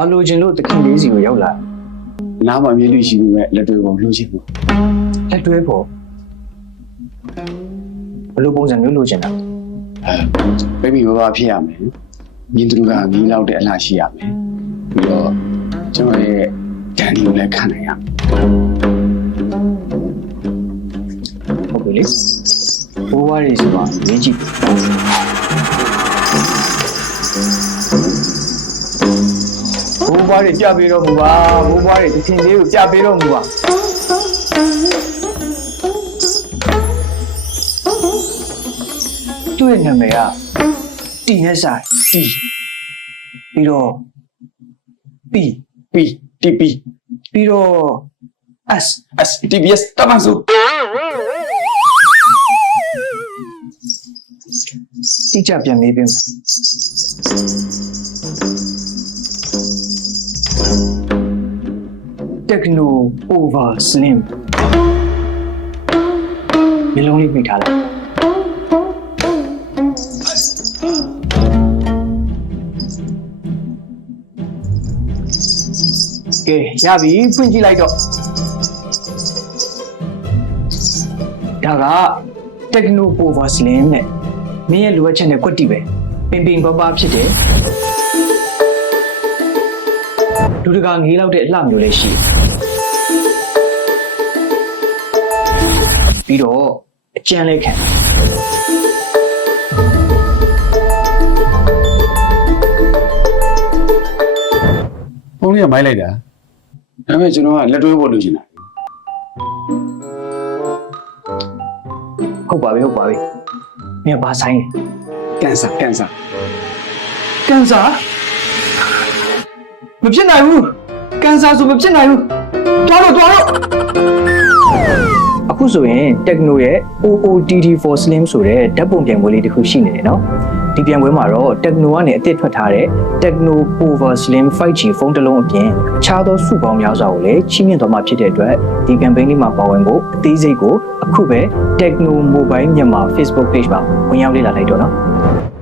ဘာလိုချင်လို့တခင်လေးစီကိုရောက်လာ နားမှာမြေလူရှိနေမဲ့လက်တွေပေါ်လှုပ်ချင်လို့ လက်တွဲဖို့ဘယ်လိုပုံစံမျိုးလိုချင်တာ ပိတ်ပြီးဘာဖြစ်ရမယ်မြင်းသူကမြင်းလောက်တဲ့အလားရှိရမယ်ပြီးတော့ကျွန်တော်ရဲ့ဒန်ဒီကိုလည်းခံနိုင်ရမယ် ဟုတ်ပြီလေဘိုးဘွားတွေဆိုတော့ရင်းကြည့်ဘိုးဘွားတွေကြပေးတော့မူပါဘိုးဘွားတွေတခင်လေးကိုကြပေးတော့မူပါသူ့ရဲ့နာမည်ကတီနဲ့ဆိုင်တီပြီးတော့ပီ TP ပြီးတော့ S TBS တမန်စု တိကျပြန်မေးပေးမယ်Techno over slim မျိုးလုံးလေးမိထားလိုက်ကဲရပြီဖွင့်ကြည့်လိုက်တော့ဒါက Techno over slim နဲ့မင်းရဲ့လိုအပ်ချက်နဲ့ကွက်တီပဲပင်ပင်ပပဖြစ်တယ်လူတကာငေးလောက်တဲ့အလှမျိုးလည်းရှိပြီးတော့အကျန်းလေးခံ ဖုန်းလေးကမိုင်းလိုက်တာဒါပေမဲ့ကျွန်တော်ကလက်တွဲပေါ်လှုပ်ချင်တာ ဟုတ်ပါပြီမင်းဘာဆိုင်လဲ ကန်ဆာ ကန်ဆာမဖြစ်နိုင်ဘူးကန်ဆာဆိုမဖြစ်နိုင်ဘူးတွားတော့အခုဆိုရင် Techno ရဲ့ OOTD4 Slim ဆိုတဲ့ဓာတ်ပုံပြိုင်ပွဲလေးတစ်ခုရှိနေတယ်နော်ဒီပြိုင်ပွဲမှာတော့ Techno ကနေအသစ်ထွက်ထားတဲ့ Techno Over Slim 5G ဖုန်းတစ်လုံးအပြင်အခြားသောစုပေါင်းများစွာကိုလည်းချီးမြှင့်သွားမှာဖြစ်တဲ့အတွက်ဒီ campaign လေးမှာပါဝင်ဖို့အသေးစိတ်ကိုအခုပဲ Techno Mobile မြန်မာ Facebook page မှာဝင်ရောက်လေ့လာလိုက်တော့နော်